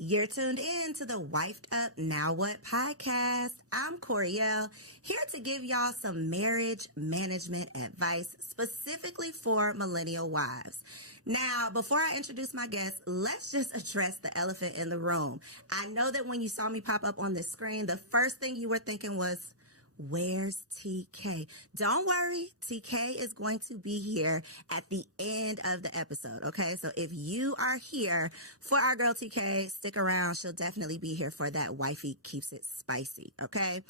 You're tuned in to the Wifed Up Now What podcast. I'm Coriel, here to give y'all some marriage management advice specifically for millennial wives. Now, before I introduce my guest, let's just address the elephant in the room. I know that when you saw me pop up on the screen, the first thing you were thinking was, where's TK? Don't worry, TK is going to be here at the end of the episode, okay? So if you are here for our girl TK, stick around. She'll definitely be here for that wifey keeps it spicy, okay?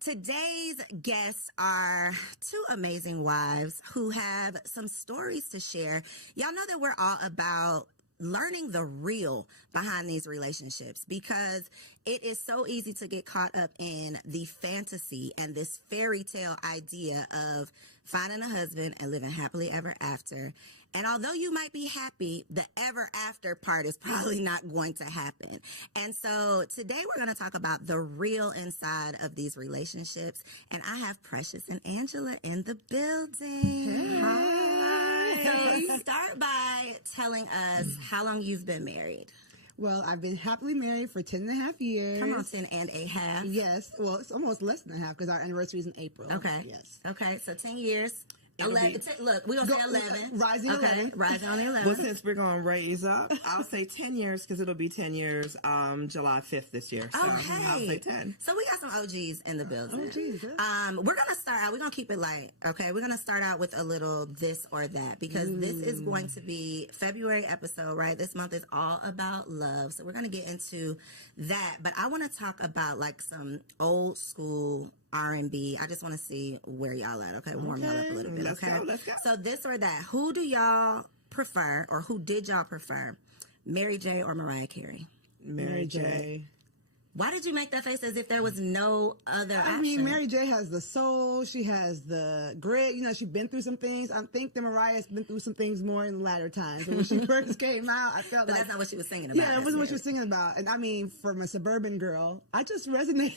Today's guests are two amazing wives who have some stories to share. Y'all know that we're all about learning the real behind these relationships because it is so easy to get caught up in the fantasy and this fairy tale idea of finding a husband and living happily ever after. And although you might be happy, the ever after part is probably not going to happen. And so today we're going to talk about the real inside of these relationships. And I have Precious and Angela in the building. Hey. Hi. So start by telling us how long you've been married. Well, I've been happily married for 10 and a half years. Come on, 10 and a half. Yes. Well, it's almost less than a half because our anniversary is in April. Okay. Yes. Okay, so 10 years. 11. Look, we're going to say 11. Rising 11. Rising on the 11. Well, since we're going to raise up, I'll say 10 years because it'll be 10 years July 5th this year. So Okay. I'll say 10. So we got some OGs in the building. OGs, yeah. We're going to start out. We're going to keep it light, okay? We're going to start out with a little this or that because this is going to be February episode, right? This month is all about love. So we're going to get into that. But I want to talk about like some old school R&B. I just want to see where y'all at, okay? Warm y'all up a little bit, Let's okay? go, let's go. So this or that. Who do y'all prefer or who did y'all prefer? Mary J. or Mariah Carey? Mary J. Why did you make that face as if there was no other option? I mean, Mary J has the soul. She has the grit. You know, she's been through some things. I think that Mariah's been through some things more in the latter times. And when she first came out, I felt But like... that's not what she was singing about. Yeah, it wasn't what she was singing about. And I mean, from a suburban girl, I just resonated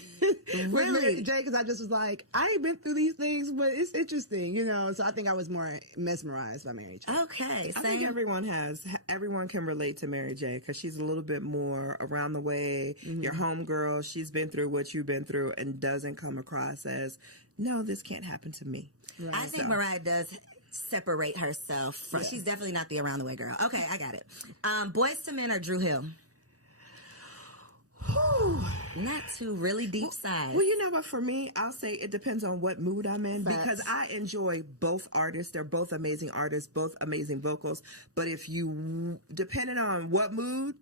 with Really? Mary J because I just was like, I ain't been through these things, but it's interesting, you know? So I think I was more mesmerized by Mary J. Okay, I think everyone can relate to Mary J because she's a little bit more around the way. Your homegirl, she's been through what you've been through and doesn't come across as, no, this can't happen to me. Right. I think Mariah does separate herself from. She's definitely not the around the way girl. Okay, I got it. Boys to Men or Drew Hill? Not two really deep sides. Well, you know what? For me, I'll say it depends on what mood I'm in Facts. because I enjoy both artists. They're both amazing artists, both amazing vocals. But if you, depending on what mood,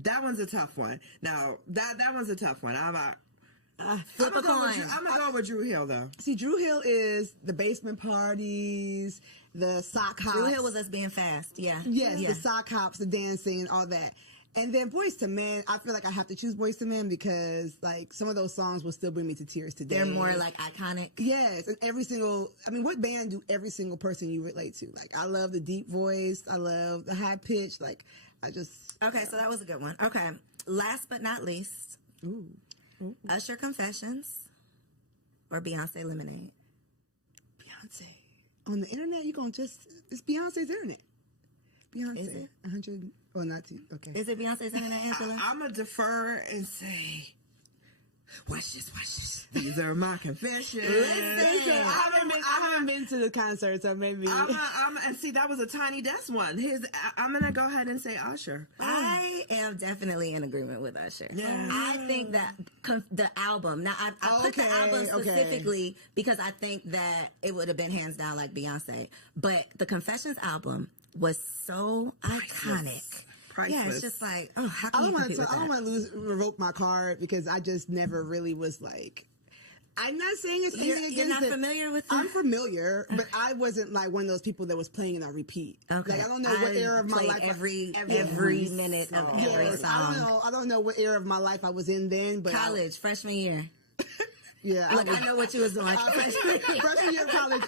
that one's a tough one. Now, that one's a tough one. Flip a coin. I'm going to go with Drew Hill, though. See, Drew Hill is the basement parties, the sock hops. Drew Hill was us being fast. Yeah. Yes, Yeah. the sock hops, the dancing, and all that. And then Boys to Men, I feel like I have to choose Boys to Men because, like, some of those songs will still bring me to tears today. They're more like iconic. Yes, and what band do every single person you relate to? Like, I love the deep voice. I love the high pitch. Like, Okay, so that was a good one. Okay. Last but not least, Usher Confessions or Beyonce Lemonade? Beyonce. On the internet, it's Beyonce's internet. Beyonce. Is it? 100, not two. Okay. Is it Beyonce's internet, Angela? I'm going to defer and say, watch this. These are my confessions. Listen, I haven't been to the concert, so maybe. And see, that was a Tiny Desk one. I'm going to go ahead and say Usher. I am definitely in agreement with Usher. Yeah. I think that the album, now I put the album specifically because I think that it would have been hands down like Beyonce, but the Confessions album was so iconic. Priceless. Yeah, it's just like, how can you compete with that? I don't want to revoke my card because I just never really was like. I'm not saying it's anything against You're not it. familiar with it? I'm familiar, but I wasn't like one of those people that was playing it on repeat. Okay. Like I don't know what era of my life every minute of Yes, every song. I don't know what era of my life I was in then, but College, freshman year. Yeah, Look, I know what you was doing. freshman year of college.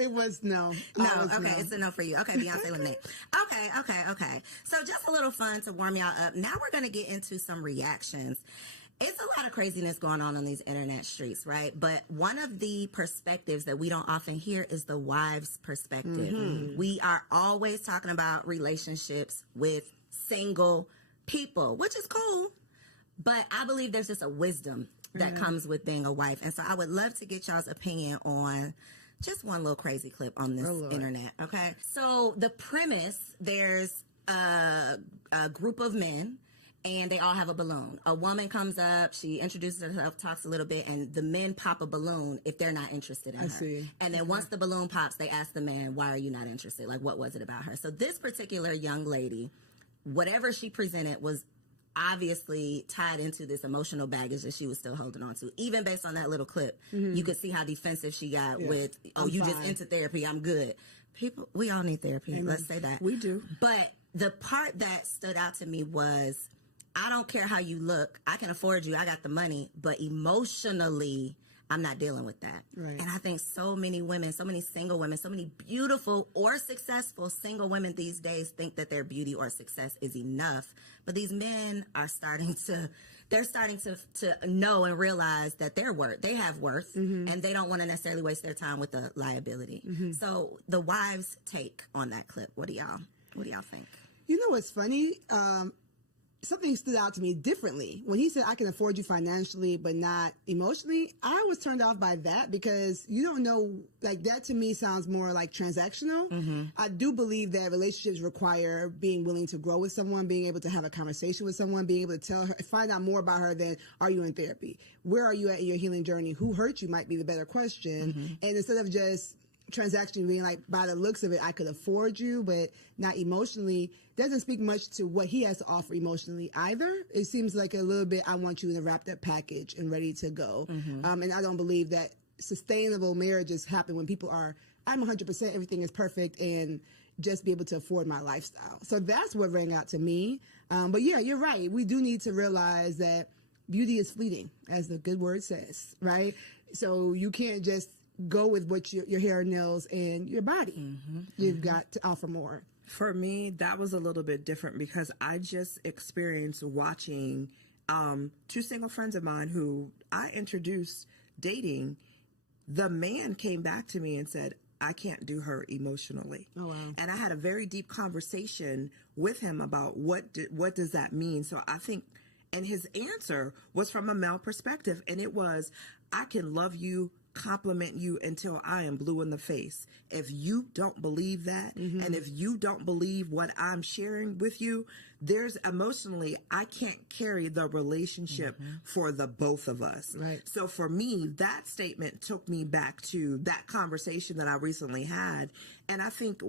It was no. It's a no for you. Okay, Beyonce Lemonade. Okay. So just a little fun to warm y'all up. Now we're going to get into some reactions. It's a lot of craziness going on these internet streets, right? But one of the perspectives that we don't often hear is the wife's perspective. We are always talking about relationships with single people, which is cool. But I believe there's just a wisdom that comes with being a wife. And so I would love to get y'all's opinion on just one little crazy clip on this internet, okay? So the premise, there's a group of men, and they all have a balloon. A woman comes up, she introduces herself, talks a little bit, and the men pop a balloon if they're not interested in her. See. And then once the balloon pops, they ask the man, why are you not interested? Like, what was it about her? So this particular young lady, whatever she presented was obviously tied into this emotional baggage that she was still holding on to. Even based on that little clip, you could see how defensive she got with, you just into therapy, I'm good. People, we all need therapy. Amen. Let's say that. We do. But the part that stood out to me was, I don't care how you look. I can afford you. I got the money. But emotionally, I'm not dealing with that. Right. And I think so many women, so many single women, so many beautiful or successful single women these days think that their beauty or success is enough. But these men are starting to know and realize that they have worth, and they don't want to necessarily waste their time with the liability. So the wives' take on that clip, what do y'all think? You know what's funny? Something stood out to me differently. When he said, I can afford you financially, but not emotionally, I was turned off by that because you don't know, like that to me sounds more like transactional. I do believe that relationships require being willing to grow with someone, being able to have a conversation with someone, being able to tell her, find out more about her than, are you in therapy? Where are you at in your healing journey? Who hurt you might be the better question. And instead of just transaction being like, by the looks of it, I could afford you, but not emotionally, doesn't speak much to what he has to offer emotionally either. It seems like a little bit, I want you in a wrapped up package and ready to go. And I don't believe that sustainable marriages happen when people are, I'm 100%, everything is perfect, and just be able to afford my lifestyle. So that's what rang out to me. But yeah, you're right. We do need to realize that beauty is fleeting, as the good word says, right? So you can't just go with what your hair, nails, and your body. You've got to offer more. For me, that was a little bit different because I just experienced watching two single friends of mine who I introduced dating. The man came back to me and said, I can't do her emotionally. Oh, wow. And I had a very deep conversation with him about what does that mean? So I think, and his answer was from a male perspective, and it was, I can love you, compliment you until I am blue in the face. If you don't believe that, and if you don't believe what I'm sharing with you, there's emotionally, I can't carry the relationship for the both of us. Right. So for me, that statement took me back to that conversation that I recently had. And I think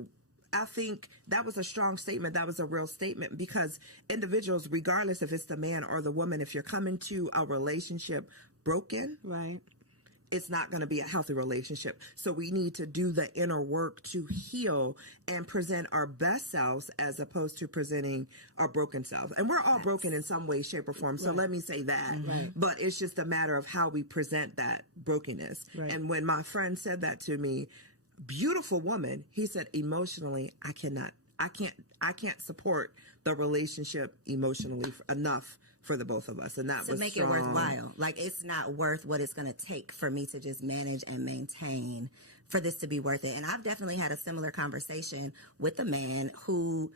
that was a strong statement. That was a real statement, because individuals, regardless if it's the man or the woman, if you're coming to a relationship broken, Right. it's not going to be a healthy relationship. So we need to do the inner work to heal and present our best selves as opposed to presenting our broken selves. And we're all broken in some way, shape, or form. So let me say that. But it's just a matter of how we present that brokenness. Right. And when my friend said that to me, beautiful woman, he said, emotionally, I can't support the relationship emotionally enough for the both of us. And that to was make strong. it worthwhile. Like, it's not worth what it's going to take for me to just manage and maintain for this to be worth it. And I've definitely had a similar conversation with a man who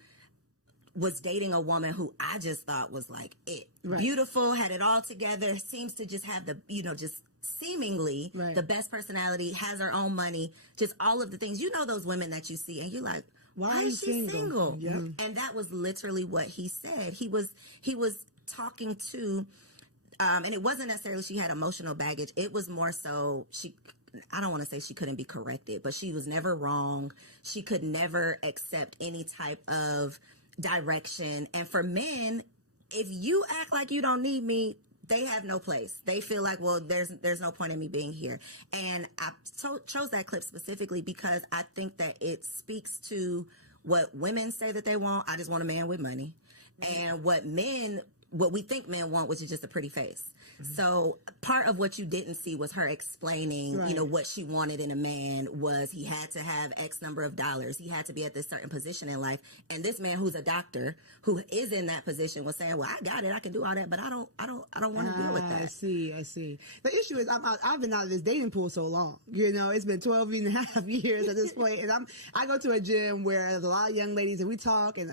was dating a woman who I just thought was like it. Right. Beautiful, had it all together, seems to just have the, just seemingly the best personality, has her own money, just all of the things. You know those women that you see and you're like, why is she single? Yep. And that was literally what he said. He was talking to, and it wasn't necessarily she had emotional baggage. It was more so I don't want to say she couldn't be corrected, but she was never wrong. She could never accept any type of direction. And for men, if you act like you don't need me, they have no place. They feel like, well, there's no point in me being here. And I chose that clip specifically because I think that it speaks to what women say that they want. I just want a man with money. And what we think men want, which is just a pretty face. So part of what you didn't see was her explaining, what she wanted in a man was he had to have X number of dollars. He had to be at this certain position in life. And this man who's a doctor who is in that position was saying, well, I got it. I can do all that, but I don't want to deal with that. I see. The issue is I've been out of this dating pool so long. It's been 12 and a half years at this point. And I go to a gym where there's a lot of young ladies and we talk and,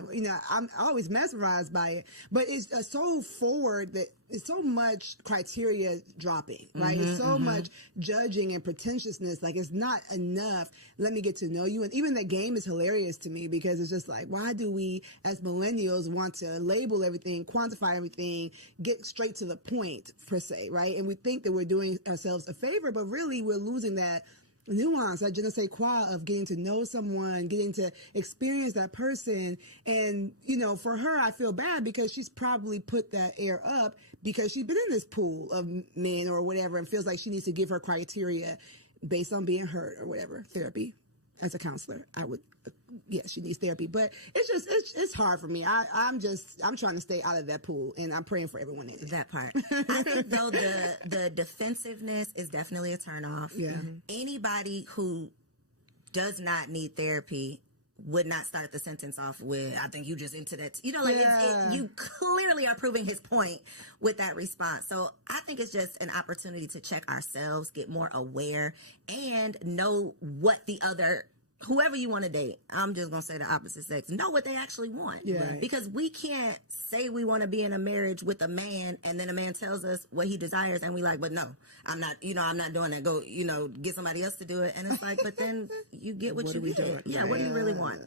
I'm always mesmerized by it. But it's so forward that it's so much criteria dropping, right? It's so much judging and pretentiousness. Like, it's not enough. Let me get to know you. And even the game is hilarious to me because it's just like, why do we as millennials want to label everything, quantify everything, get straight to the point, per se, right? And we think that we're doing ourselves a favor, but really we're losing that nuance, that je ne sais quoi of getting to know someone, getting to experience that person. And, for her, I feel bad because she's probably put that air up because she's been in this pool of men or whatever and feels like she needs to give her criteria based on being hurt or whatever. Therapy. As a counselor, I would, she needs therapy. But it's hard for me. I'm trying to stay out of that pool, and I'm praying for everyone in it. That part. I think, though, the defensiveness is definitely a turnoff. Yeah. Anybody who does not need therapy would not start the sentence off with, I think you just into that. You clearly are proving his point with that response. So I think it's just an opportunity to check ourselves, get more aware, and know what the other, whoever you want to date, I'm just going to say the opposite sex, know what they actually want. Yeah. Because we can't say we want to be in a marriage with a man and then a man tells us what he desires and we like, but no, I'm not doing that. Go, get somebody else to do it. And it's like, but then you get what you get. Yeah, what do you really want?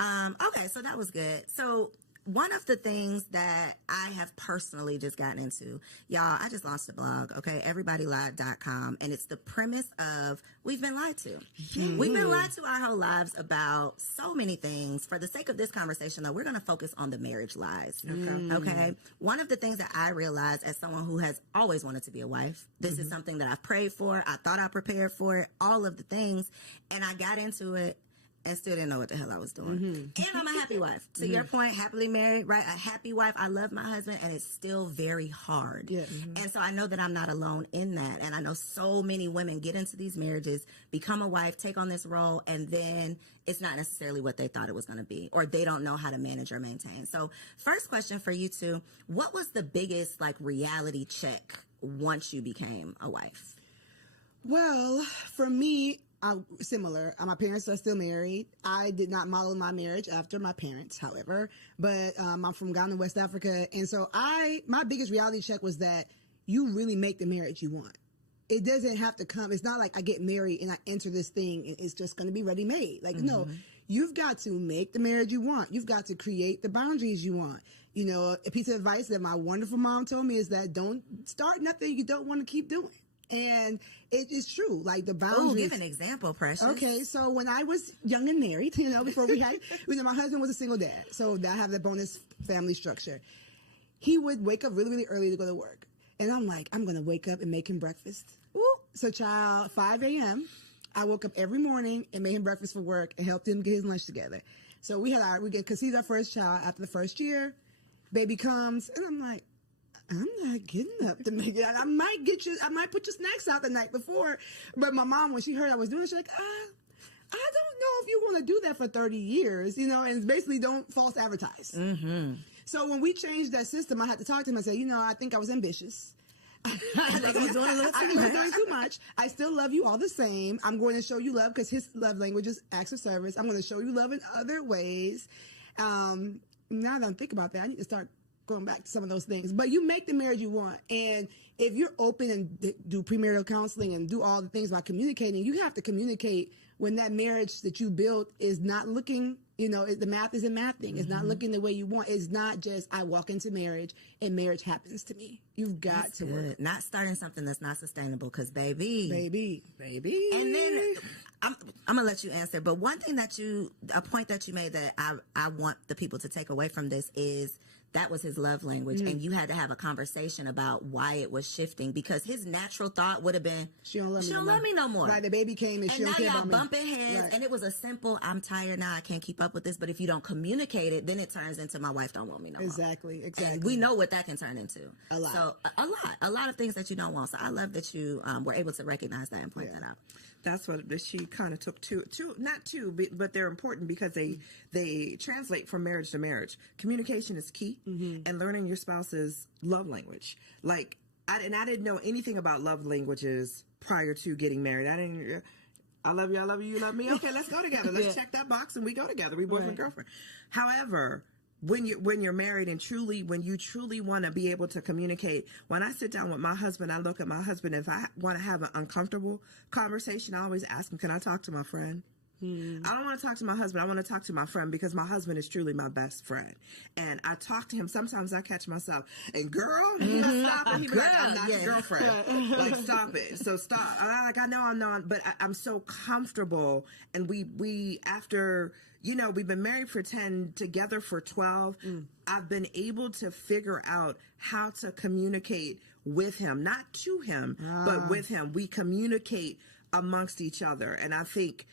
Okay, so that was good. So one of the things that I have personally just gotten into, y'all, I just launched a blog, okay, everybodylied.com, and it's the premise of we've been lied to. We've been lied to our whole lives about so many things. For the sake of this conversation, though, we're going to focus on the marriage lies, okay? One of the things that I realized as someone who has always wanted to be a wife, this is something that I've prayed for, I thought I prepared for it, all of the things, and I got into it and still didn't know what the hell I was doing. And I'm a happy wife. To your point, happily married, right? A happy wife. I love my husband, and it's still very hard. Yeah. And so I know that I'm not alone in that. And I know so many women get into these marriages, become a wife, take on this role, and then it's not necessarily what they thought it was going to be, or they don't know how to manage or maintain. So first question for you two, what was the biggest reality check once you became a wife? Well, for me, similar. My parents are still married. I did not model my marriage after my parents, however, but I'm from Ghana, West Africa. And so my biggest reality check was that you really make the marriage you want. It doesn't have to come. It's not like I get married and I enter this thing and it's just going to be ready made. No, you've got to make the marriage you want. You've got to create the boundaries you want. A piece of advice that my wonderful mom told me is that don't start nothing you don't want to keep doing. And it is true, the boundaries. Oh, give an example, Precious. Okay, so when I was young and married, before we had, my husband was a single dad, so I have the bonus family structure. He would wake up really, really early to go to work. And I'm like, I'm going to wake up and make him breakfast. Woo. So 5 a.m., I woke up every morning and made him breakfast for work and helped him get his lunch together. So we conceived our first child after the first year. Baby comes, and I'm like, I'm not getting up to make it. I might put your snacks out the night before. But my mom, when she heard I was doing it, she's like, I don't know if you want to do that for 30 years, and it's basically don't false advertise. So when we changed that system, I had to talk to him and say, I think I was ambitious. I was doing too much. I still love you all the same. I'm going to show you love because his love language is acts of service. I'm going to show you love in other ways. Now that I'm thinking about that, I need to start going back to some of those things. But you make the marriage you want. And if you're open and do premarital counseling and do all the things about communicating, you have to communicate when that marriage that you built is not looking, the math isn't mathing. It's not looking the way you want. It's not just I walk into marriage and marriage happens to me. You've got to work. Not starting something that's not sustainable because baby. And then I'm going to let you answer. But one thing a point that you made that I want the people to take away from this is that was his love language, and you had to have a conversation about why it was shifting, because his natural thought would have been, she don't love me no more. Right, the baby came and she don't care about me. And now y'all bumping heads, and it was a simple, I'm tired now, I can't keep up with this. But if you don't communicate it, then it turns into, my wife don't want me no more. Exactly. And we know what that can turn into. A lot. So a lot of things that you don't want. So I love that you were able to recognize that and point that out. That's what she kind of took not two, but they're important because they translate from marriage to marriage. Communication is key, and learning your spouse's love language. Like, I didn't know anything about love languages prior to getting married. I love you, I love you, you love me. Okay, let's go together. Let's check that box and we go together. We boyfriend, girlfriend. However, when you're married and when you truly want to be able to communicate, when I sit down with my husband, I look at my husband. If I want to have an uncomfortable conversation, I always ask him, can I talk to my friend? I don't want to talk to my husband. I want to talk to my friend, because my husband is truly my best friend. And I talk to him. Sometimes I catch myself, and girl, stop it. He be like, I'm not your girlfriend. Like, stop it. So stop. I know I'm not, but I'm so comfortable. And we after, we've been married for 10, together for 12. I've been able to figure out how to communicate with him, not to him, but with him. We communicate amongst each other. And I think,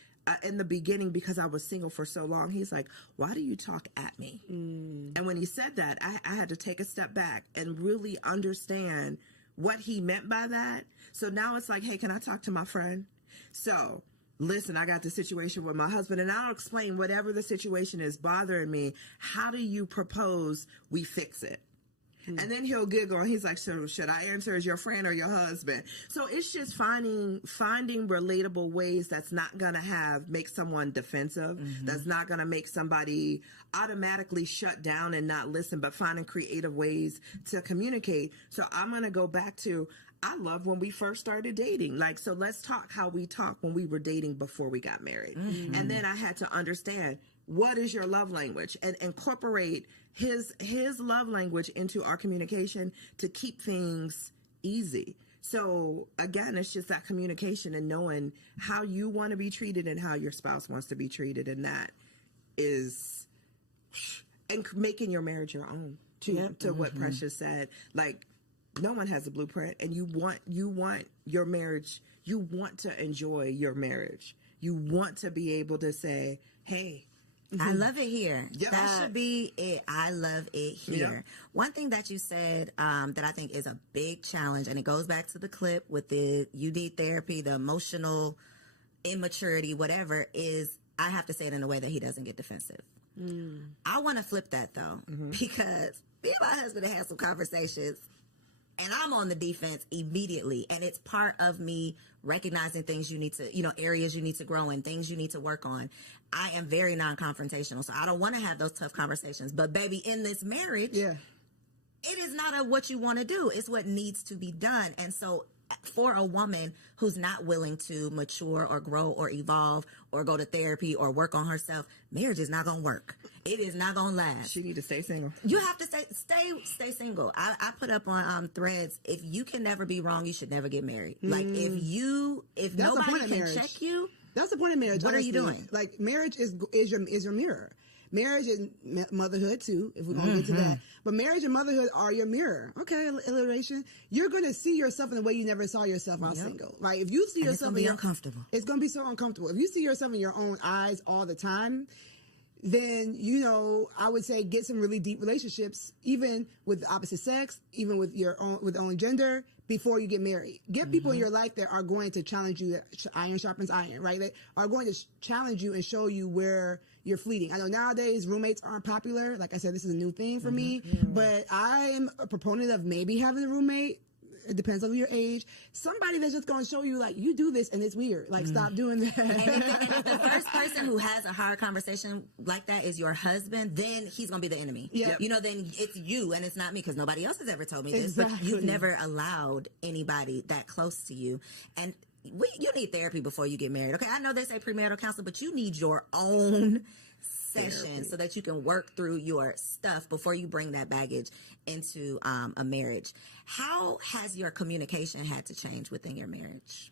in the beginning, because I was single for so long, he's like, why do you talk at me? And when he said that, I had to take a step back and really understand what he meant by that. So now it's like, hey, can I talk to my friend? So listen, I got the situation with my husband, and I'll explain whatever the situation is bothering me. How do you propose we fix it? And then he'll giggle, and he's like, so should I answer as your friend or your husband? So it's just finding relatable ways that's not going to make someone defensive, that's not going to make somebody automatically shut down and not listen, but finding creative ways to communicate. So I'm going to go back to, I love when we first started dating. Like, so let's talk how we talked when we were dating before we got married. And then I had to understand, what is your love language, and incorporate his love language into our communication to keep things easy. So again, it's just that communication and knowing how you want to be treated and how your spouse wants to be treated. And that is, and making your marriage your own to what Precious said. Like, no one has a blueprint, and you want your marriage. You want to enjoy your marriage. You want to be able to say, hey, I love it here. Yep. That should be it. I love it here. Yep. One thing that you said that I think is a big challenge, and it goes back to the clip with the you need therapy, the emotional immaturity, whatever, is I have to say it in a way that he doesn't get defensive. I want to flip that, though, because me and my husband have had some conversations, and I'm on the defense immediately. And it's part of me recognizing things you need to, areas you need to grow in, things you need to work on. I am very non-confrontational, so I don't want to have those tough conversations. But baby, in this marriage, it is not what you want to do. It's what needs to be done. And so for a woman who's not willing to mature or grow or evolve or go to therapy or work on herself, marriage is not going to work. It is not going to last. She need to stay single. You have to stay single. I put up on threads, if you can never be wrong, you should never get married. Like, if nobody can check you, that's the point of marriage. What honestly. are you doing? Like, marriage is your mirror. Marriage is motherhood too, if we're going to get to that. But marriage and motherhood are your mirror. Okay, alliteration. You're going to see yourself in the way you never saw yourself while single. Like, if you see yourself, it's going to be uncomfortable. It's going to be so uncomfortable. If you see yourself in your own eyes all the time, then, I would say get some really deep relationships, even with the opposite sex, even with your own gender, before you get married. Get people in your life that are going to challenge you. Iron sharpens iron, right? They are going to challenge you and show you where you're fleeting. I know nowadays roommates aren't popular. Like I said, this is a new thing for me, but I am a proponent of maybe having a roommate. It depends on your age. Somebody that's just going to show you, like, you do this and it's weird. Like, stop doing that. And if the first person who has a hard conversation like that is your husband, then he's going to be the enemy. Yep. Then it's you and it's not me, because nobody else has ever told me this. But you've never allowed anybody that close to you. And you need therapy before you get married. Okay, I know they say premarital counseling, but you need your own session so that you can work through your stuff before you bring that baggage into a marriage. How has your communication had to change within your marriage?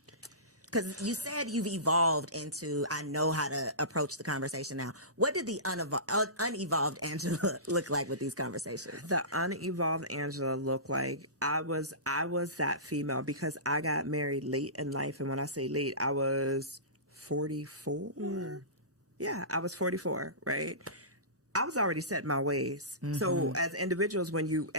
Because you said you've evolved into, I know how to approach the conversation now. What did the unevolved Angela look like with these conversations? The unevolved Angela looked like I was that female because I got married late in life. And when I say late, I was 44. Yeah, I was 44, right? I was already set in my ways. So as individuals, when you,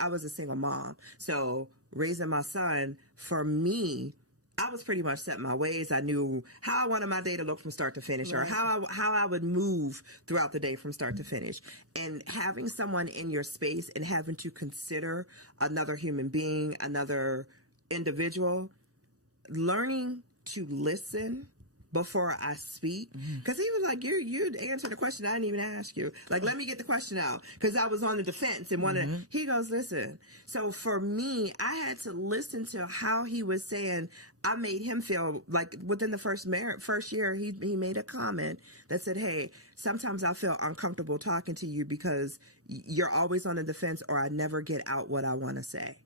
I was a single mom. So raising my son, for me, I was pretty much set in my ways. I knew how I wanted my day to look from start to finish, or how I would move throughout the day from start to finish. And having someone in your space and having to consider another human being, another individual, learning to listen before I speak, because he was like, you answered the question I didn't even ask you. Like, let me get the question out, because I was on the defense and wanted. He goes, listen. So for me, I had to listen to how he was saying. I made him feel like within the first year, he made a comment that said, hey, sometimes I feel uncomfortable talking to you because you're always on the defense, or I never get out what I want to say.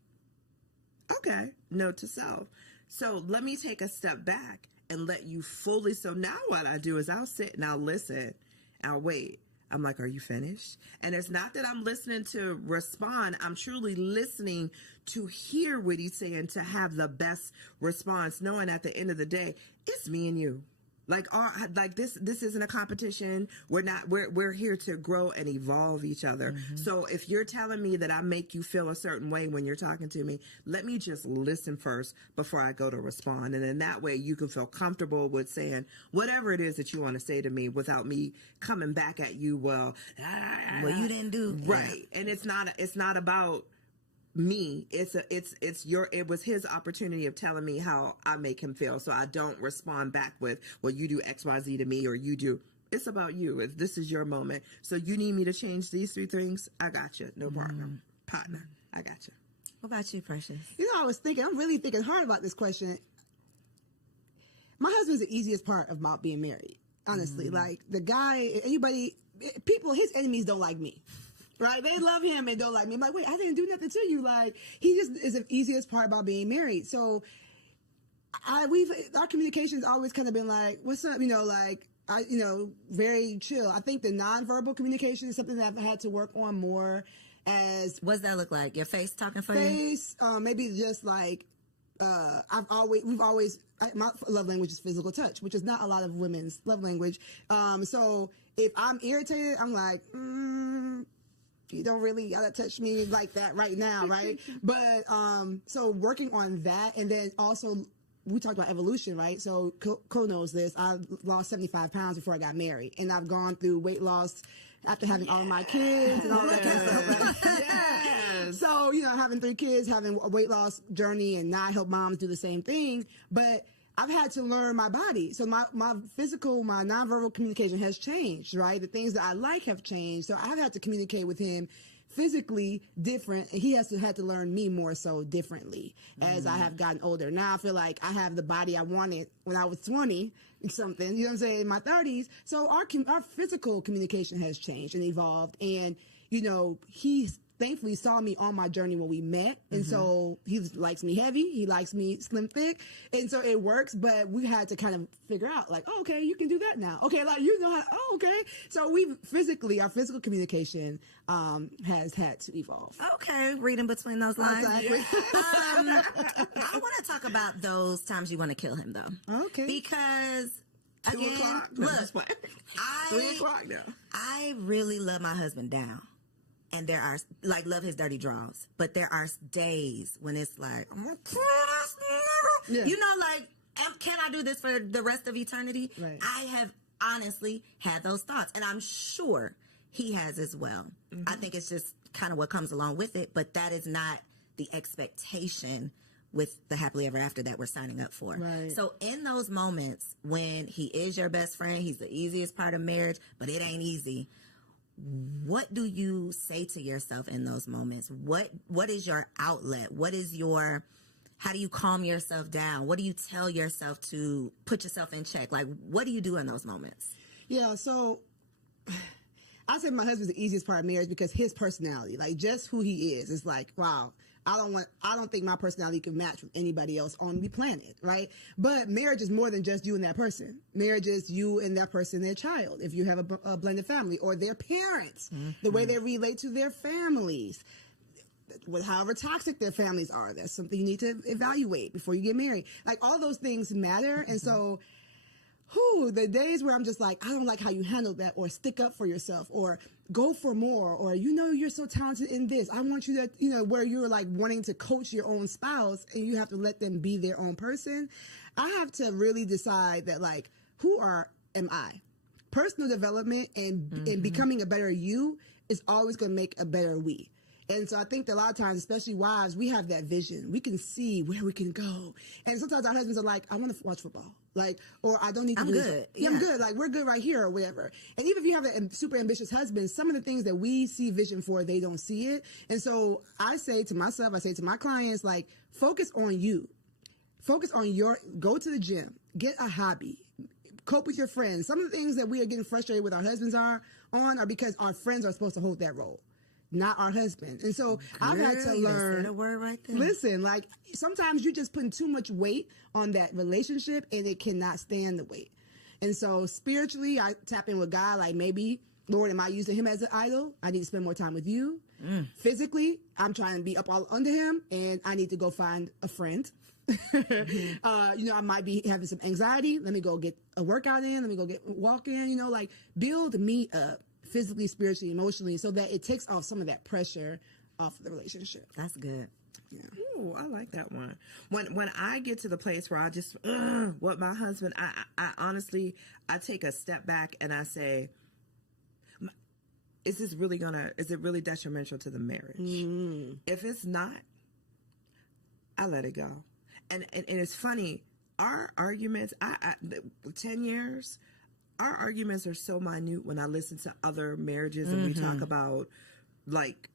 Okay, note to self. So let me take a step back and let you fully. So now what I do is I'll sit and I'll listen. I'll wait. I'm like, are you finished? And it's not that I'm listening to respond. I'm truly listening to hear what he's saying, to have the best response, knowing at the end of the day, it's me and you. Like this isn't a competition. We're here to grow and evolve each other. So if you're telling me that I make you feel a certain way when you're talking to me, let me just listen first before I go to respond. And then that way you can feel comfortable with saying whatever it is that you want to say to me without me coming back at you. Well, you didn't do right. And it's not about me. It was his opportunity of telling me how I make him feel. So I don't respond back with, well, you do XYZ to me, or you do. It's about you. This is your moment. So you need me to change these 3 things? I got you. No problem. Partner, I got you. What about you, Precious? I was thinking, I'm really thinking hard about this question. My husband's the easiest part of not being married. Honestly, like the guy, his enemies don't like me. Right? They love him and don't like me. I'm like, wait, I didn't do nothing to you. Like, he just is the easiest part about being married. So our communication's always kind of been like, what's up? Very chill. I think the nonverbal communication is something that I've had to work on more. What's that look like? Your face talking for you? Maybe just like, my love language is physical touch, which is not a lot of women's love language. So if I'm irritated, I'm like, you don't really gotta touch me like that right now, right? But so working on that, and then also we talked about evolution, right? So Co knows this. I lost 75 pounds before I got married, and I've gone through weight loss after having all of my kids and all that kind of stuff. Right? Yes. So having 3 kids, having a weight loss journey, and now I help moms do the same thing, but I've had to learn my body. So my nonverbal communication has changed, right? The things that I like have changed. So I've had to communicate with him physically different, and he had to learn me more so differently as I have gotten older. Now I feel like I have the body I wanted when I was 20 something, you know what I'm saying, in my 30s. So our physical communication has changed and evolved, and he's thankfully saw me on my journey when we met. And so he likes me heavy. He likes me slim thick. And so it works, but we had to kind of figure out like, oh, okay, you can do that now. Okay. Like, okay. So our physical communication, has had to evolve. Okay. Reading between those lines. Exactly. I want to talk about those times you want to kill him though. Okay. Because 2 o'clock. Look, 3 o'clock now. I really love my husband down. And there are, love his dirty draws. But there are days when it's like, I'm going to kill this nigga. Yeah. Can I do this for the rest of eternity? Right. I have honestly had those thoughts. And I'm sure he has as well. I think it's just kind of what comes along with it. But that is not the expectation with the happily ever after that we're signing up for. Right. So in those moments when he is your best friend, he's the easiest part of marriage, but it ain't easy. What do you say to yourself in those moments? What is your outlet? How do you calm yourself down? What do you tell yourself to put yourself in check? Like, what do you do in those moments? Yeah, so I said my husband's the easiest part of marriage because his personality, like just who he is like, wow, I don't think my personality can match with anybody else on the planet, right? But marriage is more than just you and that person. Marriage is you and that person, their child, if you have a blended family, or their parents, the way they relate to their families. With however toxic their families are, that's something you need to evaluate before you get married. Like, all those things matter. And so, the days where I'm just like, I don't like how you handle that, or stick up for yourself, or go for more, or, you're so talented in this, I want you to, where you're like wanting to coach your own spouse and you have to let them be their own person. I have to really decide that, like, am I? Personal development and becoming a better you is always going to make a better we. And so I think that a lot of times, especially wives, we have that vision. We can see where we can go. And sometimes our husbands are like, I want to watch football. Like, or I don't need to I'm do good. this. Yeah, I'm good. Like, we're good right here, or whatever. And even if you have a super ambitious husband, some of the things that we see vision for, they don't see it. And so I say to myself, I say to my clients, like, focus on you. Focus on go to the gym, get a hobby, cope with your friends. Some of the things that we are getting frustrated with our husbands are because our friends are supposed to hold that role, not our husband. And so I've had to learn. A word right there. Listen, like, sometimes you're just putting too much weight on that relationship and it cannot stand the weight. And so spiritually, I tap in with God, like, maybe, Lord, am I using him as an idol? I need to spend more time with you. Physically, I'm trying to be up all under him, and I need to go find a friend. I might be having some anxiety. Let me go get a workout in. Let me go get a walk in, like, build me up physically, spiritually, emotionally, so that it takes off some of that pressure off the relationship. That's good. Yeah. Ooh, I like that one. When I get to the place where I just, with my husband, I honestly, I take a step back and I say, is it really detrimental to the marriage? If it's not, I let it go. And it's funny, our arguments, 10 years, our arguments are so minute when I listen to other marriages and we talk about, like,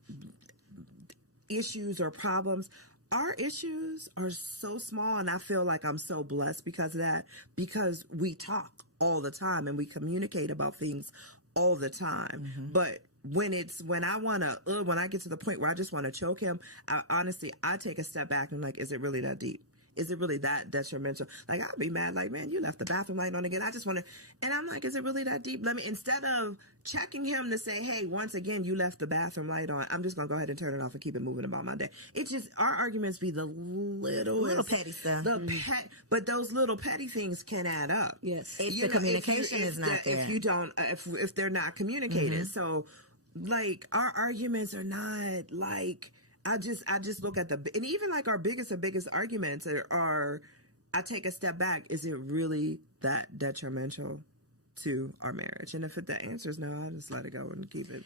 issues or problems. Our issues are so small, and I feel like I'm so blessed because of that, because we talk all the time and we communicate about things all the time. But when I get to the point where I just want to choke him, I take a step back and, like, is it really that deep? Is it really that detrimental? Like, I'd be mad, like, man, you left the bathroom light on again. I just want to, and I'm like, is it really that deep? Instead of checking him to say, hey, once again, you left the bathroom light on, I'm just going to go ahead and turn it off and keep it moving about my day. It's just, our arguments be the little petty stuff. But those little petty things can add up. Yes. If the communication is not there. If you don't, if they're not communicated. So, like, our arguments are not, like, I just look at and even, like, our biggest arguments are, I take a step back. Is it really that detrimental to our marriage? And if the answer is no, I just let it go and keep it.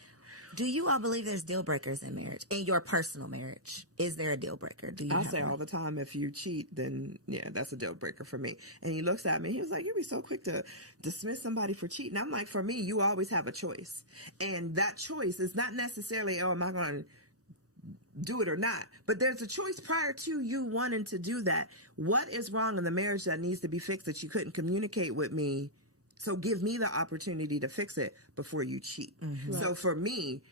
Do you all believe there's deal breakers in marriage? In your personal marriage, is there a deal breaker? I say all the time, if you cheat, then yeah, that's a deal breaker for me. And he looks at me, he was like, you'd be so quick to dismiss somebody for cheating. I'm like, for me, you always have a choice. And that choice is not necessarily, am I going to do it or not? But there's a choice prior to you wanting to do that. What is wrong in the marriage that needs to be fixed that you couldn't communicate with me? So give me the opportunity to fix it before you cheat. So for me,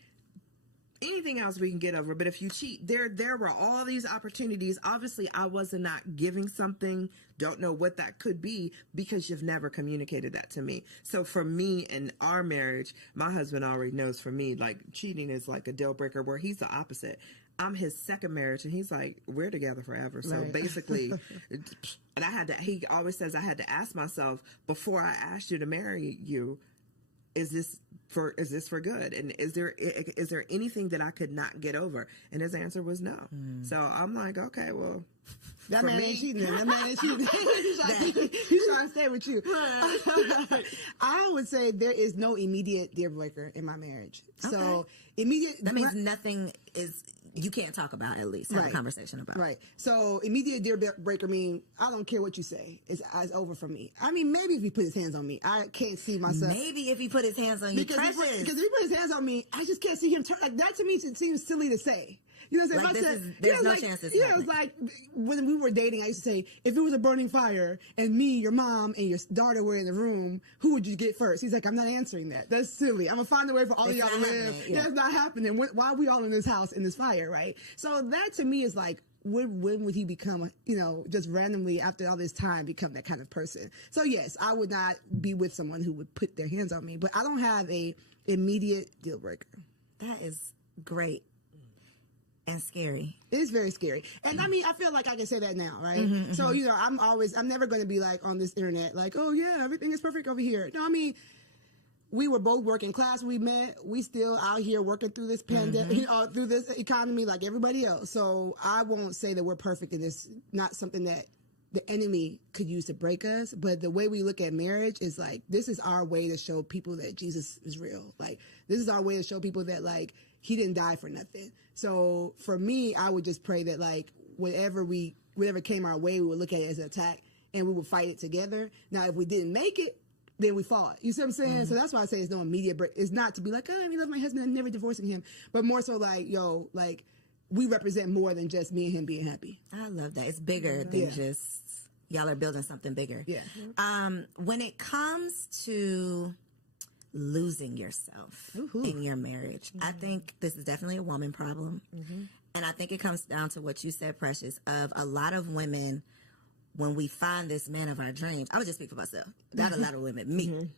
anything else we can get over. But if you cheat, there were all these opportunities. Obviously, I was not giving something. Don't know what that could be because you've never communicated that to me. So for me in our marriage, my husband already knows, for me, like, cheating is like a deal breaker, where he's the opposite. I'm his second marriage, and he's like, we're together forever. So basically, and he always says, I had to ask myself, before I asked you to marry you, is this for good? And is there anything that I could not get over? And his answer was no. So I'm like, okay, well, that man ain't cheating. That man ain't cheating. He's trying to stay with you. I would say there is no immediate deal breaker in my marriage. Okay. So immediate. That means nothing is. You can't talk about, at least have a conversation about. Right. So immediate deal breaker mean I don't care what you say. It's over for me. I mean, maybe if he put his hands on me, I can't see myself. Maybe if he put his hands on you, because if he put his hands on me, I just can't see him turn. Like, that to me seems silly to say. You know what I'm Like, saying? there's no chance this it's like when we were dating, I used to say, if it was a burning fire and me, your mom, and your daughter were in the room, who would you get first? He's like, I'm not answering that. That's silly. I'm going to find a way for all of y'all to live. Yeah. That's not happening. Why are we all in this house in this fire, right? So that to me is like, when would he become, just randomly after all this time become that kind of person? So yes, I would not be with someone who would put their hands on me, but I don't have a immediate deal breaker. That is great and scary. It is very scary. And I mean, I feel like I can say that now, right? So, I'm never going to be like on this internet, like, oh yeah, everything is perfect over here. No, I mean, we were both working class. We met. We still out here working through this pandemic, through this economy like everybody else. So I won't say that we're perfect and it's not something that the enemy could use to break us. But the way we look at marriage is like, this is our way to show people that Jesus is real. Like, this is our way to show people that, like, he didn't die for nothing. So for me, I would just pray that, like, whatever came our way, we would look at it as an attack and we would fight it together. Now, if we didn't make it, then we fought. You see what I'm saying? So that's why I say it's no immediate break. It's not to be like, oh, I love my husband and never divorcing him, but more so like, we represent more than just me and him being happy. I love that. It's bigger than just y'all are building something bigger. Yeah. When it comes to losing yourself in your marriage, I think this is definitely a woman problem. And I think it comes down to what you said, Precious, of a lot of women, when we find this man of our dreams, I would just speak for myself, not a lot of women, me.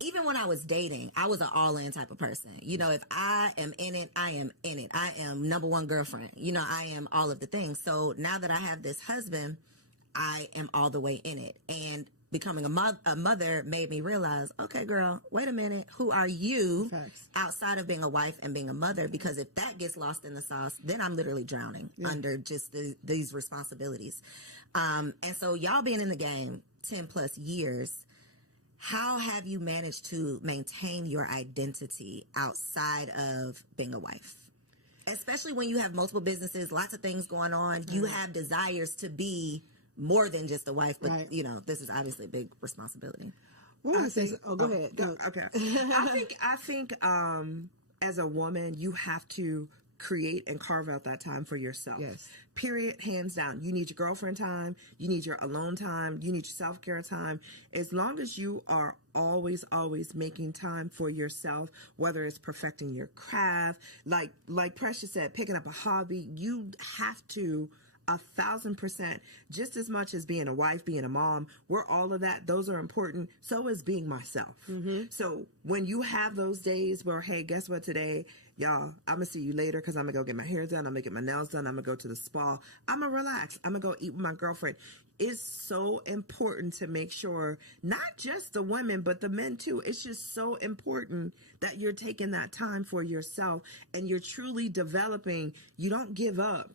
Even when I was dating, I was an all-in type of person. If I am in it, I am in it. I am number one girlfriend. I am all of the things. So now that I have this husband, I am all the way in it. And becoming a mother made me realize, okay, girl, wait a minute. Who are you outside of being a wife and being a mother? Because if that gets lost in the sauce, then I'm literally drowning under just these responsibilities. And so y'all being in the game 10 plus years, how have you managed to maintain your identity outside of being a wife? Especially when you have multiple businesses, lots of things going on. You have desires to be more than just a wife, but this is obviously a big responsibility. Go ahead. Go. Okay. I think as a woman, you have to create and carve out that time for yourself. Yes. Period. Hands down. You need your girlfriend time. You need your alone time. You need your self-care time. As long as you are always making time for yourself, whether it's perfecting your craft, like Precious said, picking up a hobby, you have to 1,000%, just as much as being a wife, being a mom, we're all of that. Those are important. So is being myself. So when you have those days where, hey, guess what today? Y'all, I'm going to see you later because I'm going to go get my hair done. I'm going to get my nails done. I'm going to go to the spa. I'm going to relax. I'm going to go eat with my girlfriend. It's so important to make sure, not just the women, but the men too. It's just so important that you're taking that time for yourself and you're truly developing. You don't give up.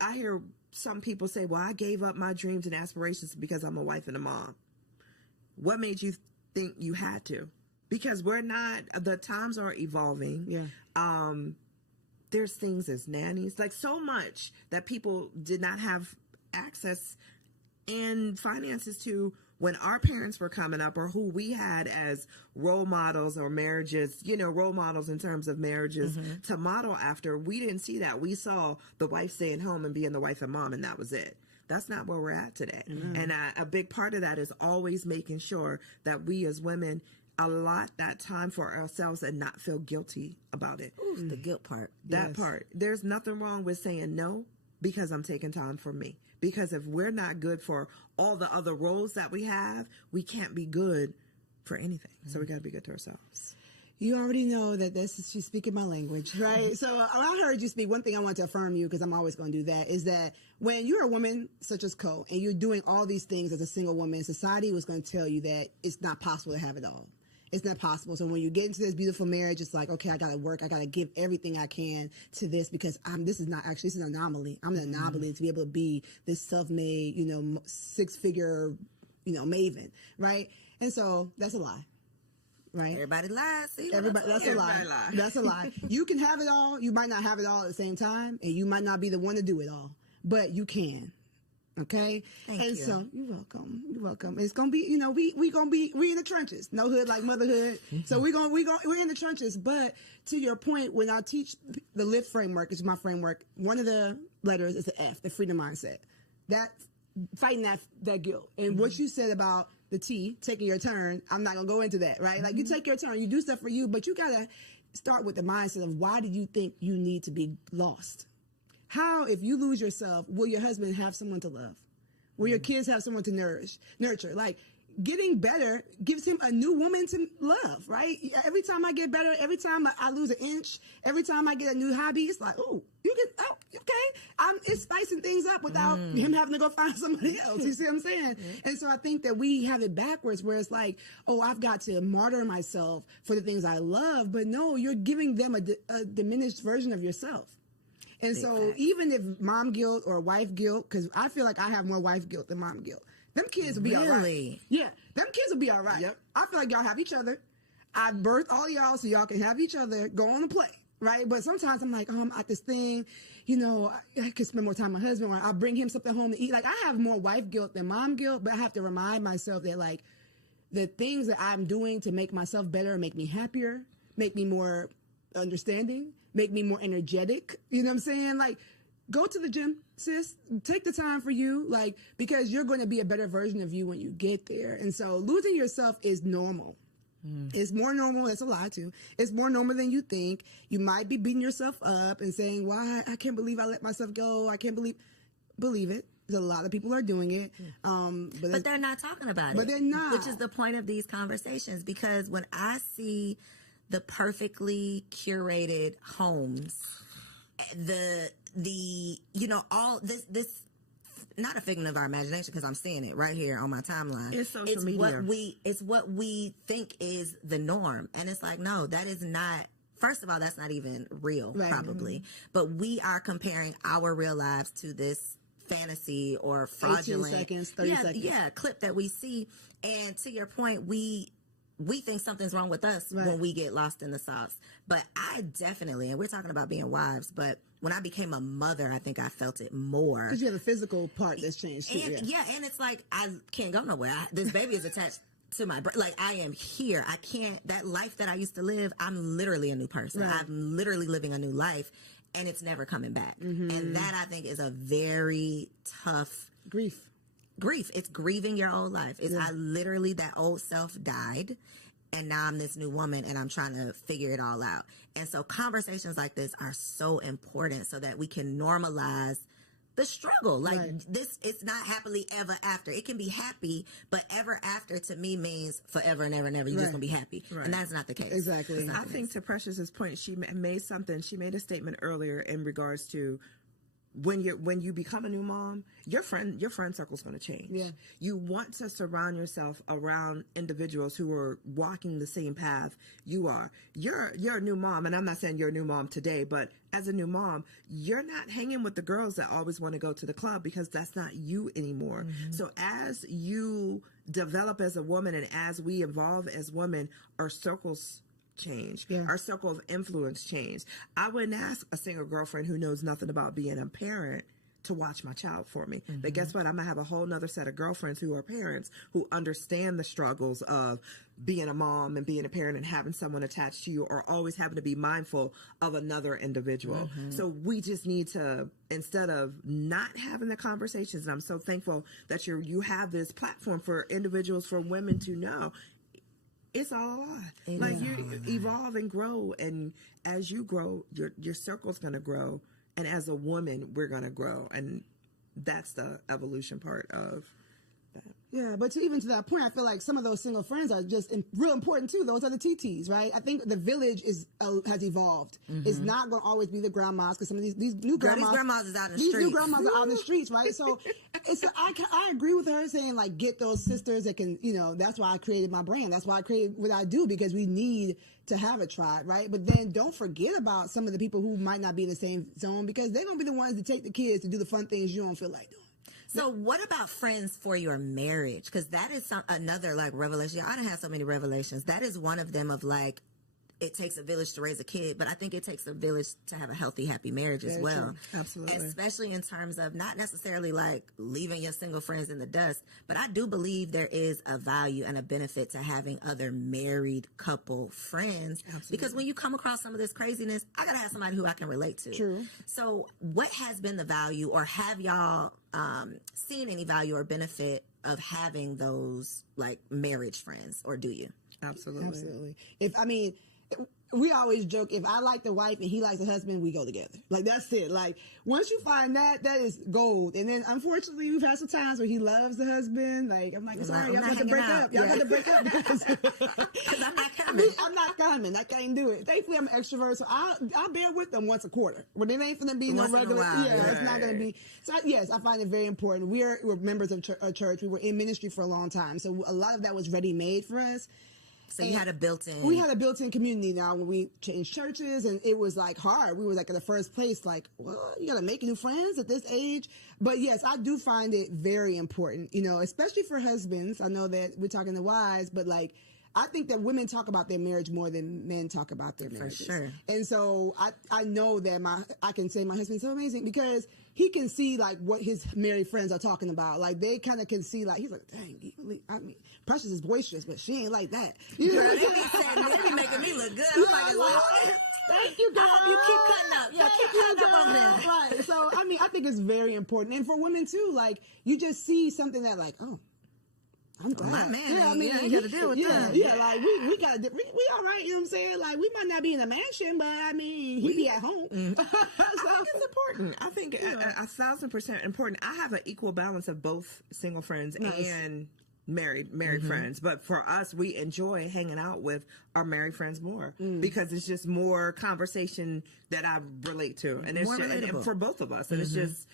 I hear some people say, well, I gave up my dreams and aspirations because I'm a wife and a mom. What made you think you had to? Because the times are evolving. Yeah. There's things as nannies, like so much that people did not have access and finances to when our parents were coming up, or who we had as role models or marriages, role models in terms of marriages to model after. We didn't see that. We saw the wife staying home and being the wife and mom, and that was it. That's not where we're at today. And a big part of that is always making sure that we as women allot that time for ourselves and not feel guilty about it. Ooh, the guilt part. That part. There's nothing wrong with saying no because I'm taking time for me. Because if we're not good for all the other roles that we have, we can't be good for anything. So we got to be good to ourselves. You already know that she's speaking my language, right? So I heard you speak. One thing I want to affirm you, because I'm always going to do that, is that when you're a woman such as Co, and you're doing all these things as a single woman, society was going to tell you that it's not possible to have it all. It's not possible. So when you get into this beautiful marriage, it's like, okay, I got to work. I got to give everything I can to this because this is an anomaly. I'm an anomaly to be able to be this self-made, 6-figure, maven, right? And so that's a lie. Right? Everybody lies. See, that's a lie. That's a lie. You can have it all. You might not have it all at the same time, and you might not be the one to do it all, but you can. Okay. Thank and you. so you're welcome. You're welcome. It's gonna be, we in the trenches. No hood like motherhood. So we're in the trenches. But to your point, when I teach the LIFT framework, which is my framework, one of the letters is the F, the freedom mindset. That fighting that guilt. And what you said about the T, taking your turn, I'm not gonna go into that, right? Like you take your turn, you do stuff for you, but you gotta start with the mindset of why do you think you need to be lost? How, if you lose yourself, will your husband have someone to love? Will your kids have someone to nurture? Like, getting better gives him a new woman to love, right? Every time I get better, every time I lose an inch, every time I get a new hobby, it's like, okay. It's spicing things up without him having to go find somebody else. You see what I'm saying? And so I think that we have it backwards where it's like, oh, I've got to martyr myself for the things I love. But no, you're giving them a diminished version of yourself. And so even if mom guilt or wife guilt, because I feel like I have more wife guilt than mom guilt, them kids will be all right. Yeah, them kids will be all right. Yep. I feel like y'all have each other. I birthed all y'all so y'all can have each other, go on and play, right? But sometimes I'm like, oh, I'm at this thing, I could spend more time with my husband, or I'll bring him something home to eat. Like, I have more wife guilt than mom guilt, but I have to remind myself that, like, the things that I'm doing to make myself better, make me happier, make me more understanding, make me more energetic. You know what I'm saying? Like, go to the gym, sis. Take the time for you, like, because you're going to be a better version of you when you get there. And so losing yourself is normal. It's more normal. That's a lie, too. It's more normal than you think. You might be beating yourself up and saying, why? I can't believe I let myself go. I can't believe it. A lot of people are doing it. But they're not talking about it. But they're not. Which is the point of these conversations. Because when I see the perfectly curated homes, all this not a figment of our imagination, because I'm seeing it right here on my timeline. It's social media. It's what we think is the norm, and it's like, no, that is not. First of all, that's not even real, right, probably. But we are comparing our real lives to this fantasy or fraudulent 18 seconds, 30 seconds. Clip that we see. And to your point, we think something's wrong with us when we get lost in the sauce. But I definitely, and we're talking about being wives, but when I became a mother, I think I felt it more. Because you have a physical part that's changed too. And, and it's like, I can't go nowhere. This baby is attached to my brain. Like, I am here. I can't, that life that I used to live, I'm literally a new person. Right. I'm literally living a new life, and it's never coming back. And that, I think, is a very tough grief. It's grieving your old life. It's I literally, that old self died, and now I'm this new woman, and I'm trying to figure it all out. And so conversations like this are so important so that we can normalize the struggle. Like, this, it's not happily ever after. It can be happy, but ever after to me means forever and ever and ever. You're just gonna be happy, and that's not the case. Exactly. I think to Precious's point, she made a statement earlier in regards to when you become a new mom, your friend circle's going to change. Yeah. You want to surround yourself around individuals who are walking the same path you are. You're a new mom, and I'm not saying you're a new mom today, but as a new mom, you're not hanging with the girls that always want to go to the club, because that's not you anymore. So as you develop as a woman and as we evolve as women, our circles change. Our circle of influence change. I wouldn't ask a single girlfriend who knows nothing about being a parent to watch my child for me. But guess what? I'm gonna have a whole nother set of girlfriends who are parents, who understand the struggles of being a mom and being a parent and having someone attached to you, or always having to be mindful of another individual. So we just need to, instead of not having the conversations, and I'm so thankful that you have this platform for individuals, for women to know, it's all a lie. Like, you evolve and grow, and as you grow, your circle's going to grow, and as a woman, we're going to grow, and that's the evolution part of that. Yeah, but even to that point, I feel like some of those single friends are just real important too. Those are the TTs, right? I think the village has evolved. It's not going to always be the grandmas, because some of these new grandmas, these grandmas is out in the streets. These new grandmas are out in the streets, right? So I agree with her saying, like, get those sisters that can, that's why I created my brand. That's why I created what I do, because we need to have a tribe, right? But then don't forget about some of the people who might not be in the same zone, because they're going to be the ones to take the kids to do the fun things you don't feel like doing. So what about friends for your marriage? Because that is another, like, revelation. I done had so many revelations. That is one of them, of, like, it takes a village to raise a kid, but I think it takes a village to have a healthy, happy marriage as well. True. Absolutely. Especially in terms of not necessarily like leaving your single friends in the dust, but I do believe there is a value and a benefit to having other married couple friends. Absolutely. Because when you come across some of this craziness, I gotta have somebody who I can relate to. True. So what has been the value, or have y'all seen any value or benefit of having those like marriage friends, or do you? Absolutely. We always joke, if I like the wife and he likes the husband, we go together. Like, that's it. Like, once you find that, that is gold. And then, unfortunately, we've had some times where he loves the husband. Like, I'm like, sorry, y'all got to break up. Y'all got to break up because I'm not coming. I'm not coming. I can't do it. Thankfully, I'm an extrovert, so I'll bear with them once a quarter. But it ain't going to be no regular. It's not going to be. So, yes, I find it very important. We're members of a church. We were in ministry for a long time. So, a lot of that was ready-made for us. So you had a built-in. We had a built-in community now when we changed churches, and it was like hard. We were like in the first place, like, well, you got to make new friends at this age. But yes, I do find it very important, especially for husbands. I know that we're talking to wives, but like, I think that women talk about their marriage more than men talk about their marriages. For sure. And so I know that I can say my husband's so amazing because he can see like what his married friends are talking about. Like they kind of can see like, he's like, dang, Precious is boisterous, but she ain't like that. They be making me look good. I'm like, Lord, thank you, girl. You keep cutting up. Yeah, keep cutting up over there. Right. So, I think it's very important. And for women too, like you just see something that like, oh, I'm glad. My man, you got to deal with that. Yeah, like we got to, we all right, you know what I'm saying? Like we might not be in a mansion, but he be at home. So, I think it's important. I think 1,000% important. I have an equal balance of both single friends and married friends, but for us, we enjoy hanging out with our married friends more because it's just more conversation that I relate to, and it's just, and for both of us, and it's just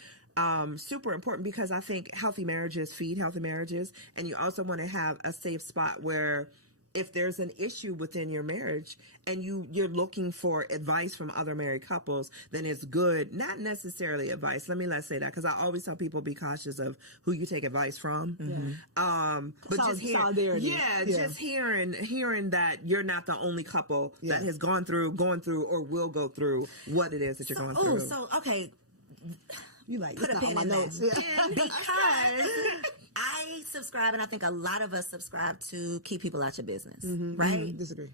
super important because I think healthy marriages feed healthy marriages, and you also want to have a safe spot where if there's an issue within your marriage and you're looking for advice from other married couples, then it's good, not necessarily advice. Let's say that, because I always tell people be cautious of who you take advice from. But just hearing that you're not the only couple that has gone through or will go through what it is that you're going through. So okay. You like put a pin my in notes. Because I subscribe, and I think a lot of us subscribe to keep people out your business, right? Disagree.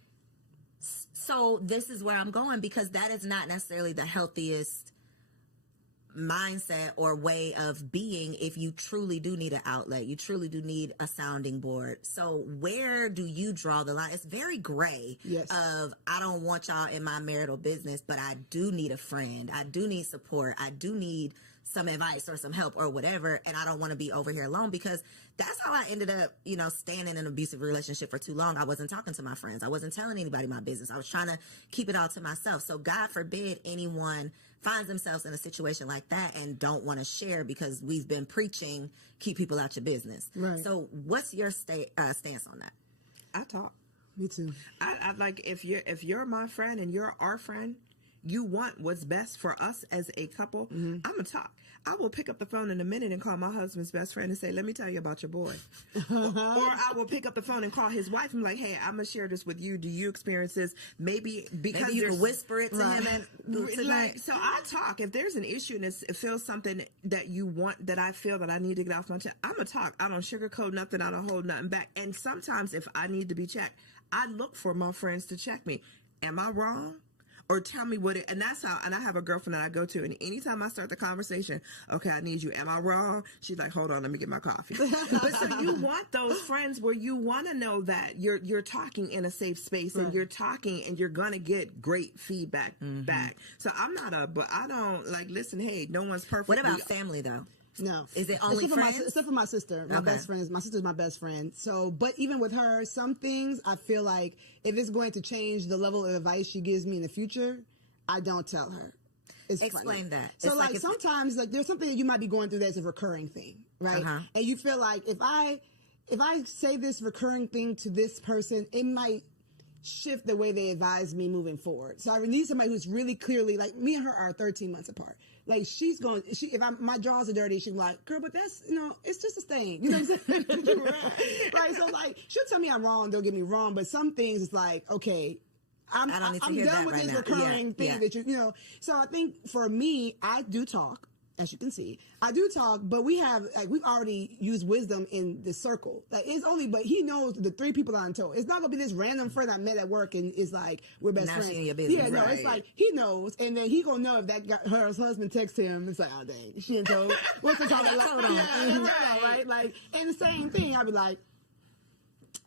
So this is where I'm going, because that is not necessarily the healthiest mindset or way of being if you truly do need an outlet. You truly do need a sounding board. So where do you draw the line? It's very gray of, I don't want y'all in my marital business, but I do need a friend. I do need support. I do need some advice or some help or whatever, and I don't want to be over here alone, because that's how I ended up, staying in an abusive relationship for too long. I wasn't talking to my friends. I wasn't telling anybody my business. I was trying to keep it all to myself. So God forbid anyone finds themselves in a situation like that and don't want to share, because we've been preaching, keep people out your business. Right. So what's your stance on that? I talk. Me too. I like, if you're my friend and you're our friend, you want what's best for us as a couple, I'm going to talk. I will pick up the phone in a minute and call my husband's best friend and say, let me tell you about your boy. Or I will pick up the phone and call his wife and be like, hey, I'm going to share this with you. Do you experience this? Maybe you can whisper it to him. So I talk. If there's an issue and it feels something that you want, that I feel that I need to get off my chest, I'm going to talk. I don't sugarcoat nothing. I don't hold nothing back. And sometimes if I need to be checked, I look for my friends to check me. Am I wrong? Or tell me what and that's how, and I have a girlfriend that I go to, and anytime I start the conversation, okay, I need you. Am I wrong? She's like, hold on, let me get my coffee. But so you want those friends where you want to know that you're talking in a safe space, and you're talking and you're going to get great feedback back. So but I don't listen, hey, no one's perfect. What about family though? No. Is it only friends? Except for my sister. My best friend my sister's my best friend. So, but even with her, some things I feel like if it's going to change the level of advice she gives me in the future, I don't tell her. Explain that. So like sometimes there's something that you might be going through that's a recurring thing, right? And you feel like if I say this recurring thing to this person, it might shift the way they advise me moving forward. So I need somebody who's really clearly, like me and her are 13 months apart. Like if my drawers are dirty, she's like, girl, but that's, it's just a stain. You know what I'm saying? Right. So like, she'll tell me I'm wrong. Don't get me wrong. But some things it's like, okay, I'm I don't need to I'm hear done that with right this now. recurring thing Yeah. that you know. So I think for me, I do talk. As you can see, I do talk, but we've already used wisdom in the circle. Like it's only, but he knows the 3 people I'm told. It's not gonna be this random friend I met at work and is like we're best Now friends. she in your business. Yeah, no, it's like he knows, and then he gonna know if that her husband texts him. It's like, oh dang, she didn't told. What's the talk? Right? Like, and the same thing. I'd be like,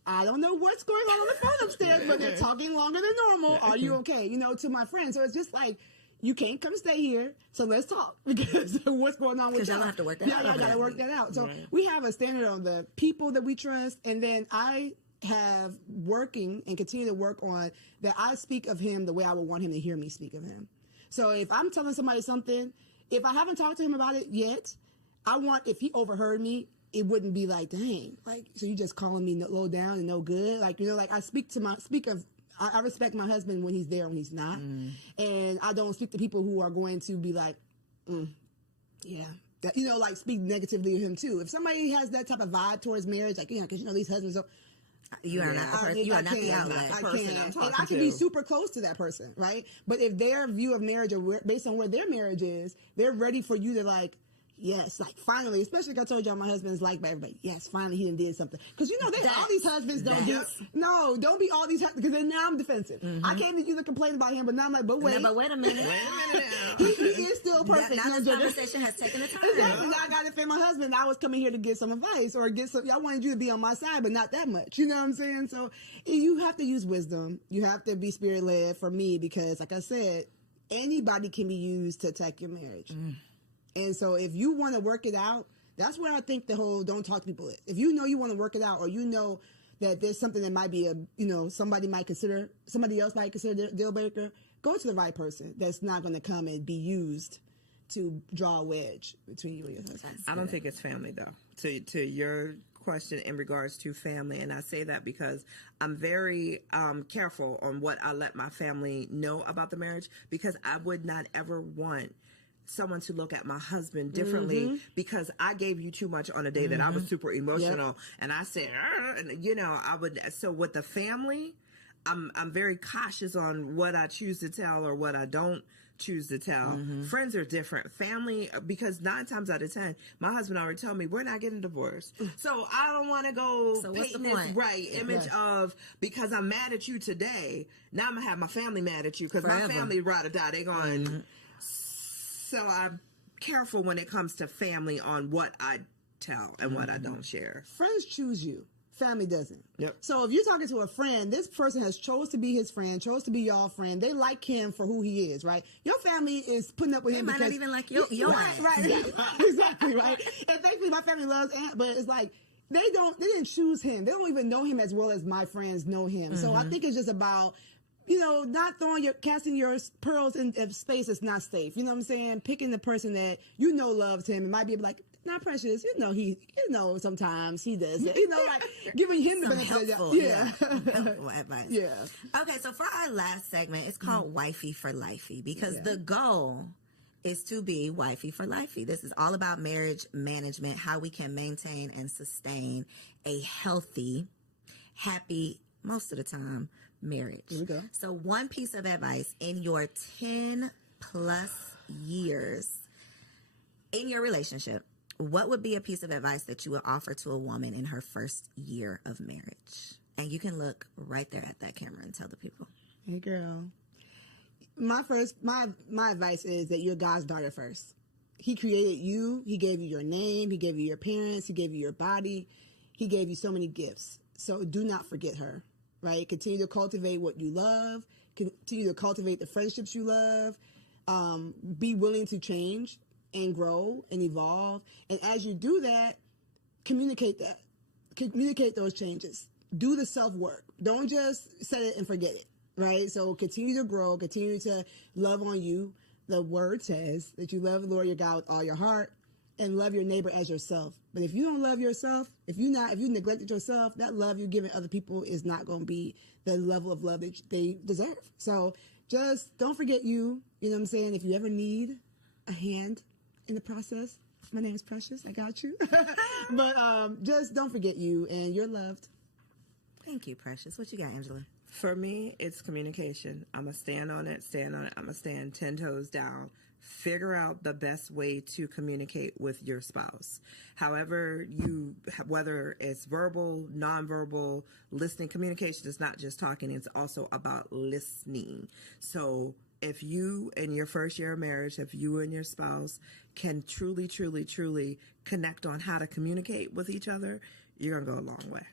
I don't know what's going on the phone upstairs, but they're talking longer than normal. Are you okay? You know, to my friend. So it's just like, you can't come stay here, so let's talk because what's going on with Because y'all? y'all have to work that out. Yeah, y'all gotta work that out. So we have a standard on the people that we trust, and then I have working and continue to work on that. I speak of him the way I would want him to hear me speak of him. So if I'm telling somebody something, if I haven't talked to him about it yet, I want, if he overheard me, it wouldn't be like, dang, like, so you just calling me low down and no good. Like, you know, like I I respect my husband when he's there, when he's not. And I don't speak to people who are going to be like, yeah. That, you know, like speak negatively of him too. If somebody has that type of vibe towards marriage, like, you know, because you know, these husbands You are not the person. You are not the outlet. I can't. And I can be super close to that person, right? But if their view of marriage or based on where their marriage is, they're ready for you to like, yes, like finally, especially like I told y'all, my husband's liked by everybody. Yes, finally he done did something. Because you know, all these husbands don't do. No, don't be all these because then now I'm defensive. I came to you to complain about him, but now I'm like, but wait. No, but wait a minute. he is still perfect. Now this conversation has taken a time. Exactly. Now I got to defend my husband. I was coming here to get some advice or get some. I wanted you to be on my side, but not that much. You know what I'm saying? So you have to use wisdom. You have to be spirit led for me because, like I said, anybody can be used to attack your marriage. And so if you want to work it out, that's where I think the whole don't talk to people is. If you know you want to work it out or you know that there's something that might be somebody else might consider a deal breaker, go to the right person that's not going to come and be used to draw a wedge between you and your husband. I don't think it's family though. To your question in regards to family, and I say that because I'm very careful on what I let my family know about the marriage because I would not ever want someone to look at my husband differently because I gave you too much on a day that I was super emotional and I said, and you know, I would. So with the family, I'm very cautious on what I choose to tell or what I don't choose to tell. Friends are different. Family, because 9 times out of 10, my husband already told me we're not getting divorced. So I don't want to go paint this image of because I'm mad at you today. Now I'm gonna have my family mad at you because my family ride or die. They going. So I'm careful when it comes to family on what I tell and what I don't share. Friends choose you. Family doesn't. Yep. So if you're talking to a friend, this person has chose to be his friend, chose to be your friend. They like him for who he is, right? Your family is putting up with him might because not even like your right, exactly, right. And thankfully, my family loves Ant, but it's like they didn't choose him. They don't even know him as well as my friends know him. So I think it's just about, you know, not casting your pearls in a space that's not safe. You know what I'm saying? Picking the person that you know loves him and might be like, not Precious. You know, sometimes he does it. You know, like giving him the benefit. Helpful advice. Yeah. Okay, so for our last segment, it's called Wifey for Lifey because the goal is to be wifey for lifey. This is all about marriage management, how we can maintain and sustain a healthy, happy, most of the time, marriage. Here we go. So one piece of advice in your 10 plus years in your relationship, what would be a piece of advice that you would offer to a woman in her first year of marriage? And you can look right there at that camera and tell the people. Hey, girl. My advice is that you're God's daughter first. He created you. He gave you your name. He gave you your parents. He gave you your body. He gave you so many gifts. So do not forget her, right? Continue to cultivate what you love. Continue to cultivate the friendships you love. Be willing to change and grow and evolve. And as you do that, communicate that. Communicate those changes. Do the self-work. Don't just set it and forget it, right? So continue to grow, continue to love on you. The word says that you love the Lord your God with all your heart and love your neighbor as yourself. But if you don't love yourself, if you neglected yourself, that love you're giving other people is not going to be the level of love that they deserve. So just don't forget you. You know what I'm saying? If you ever need a hand in the process, my name is Precious. I got you. But just don't forget you, and you're loved. Thank you, Precious. What you got, Angela? For me, it's communication. I'm going to stand on it. I'm going to stand 10 toes down. Figure out the best way to communicate with your spouse. However, whether it's verbal, nonverbal, listening, communication is not just talking, it's also about listening. So if you, in your first year of marriage, if you and your spouse can truly, truly, truly connect on how to communicate with each other, you're going to go a long way.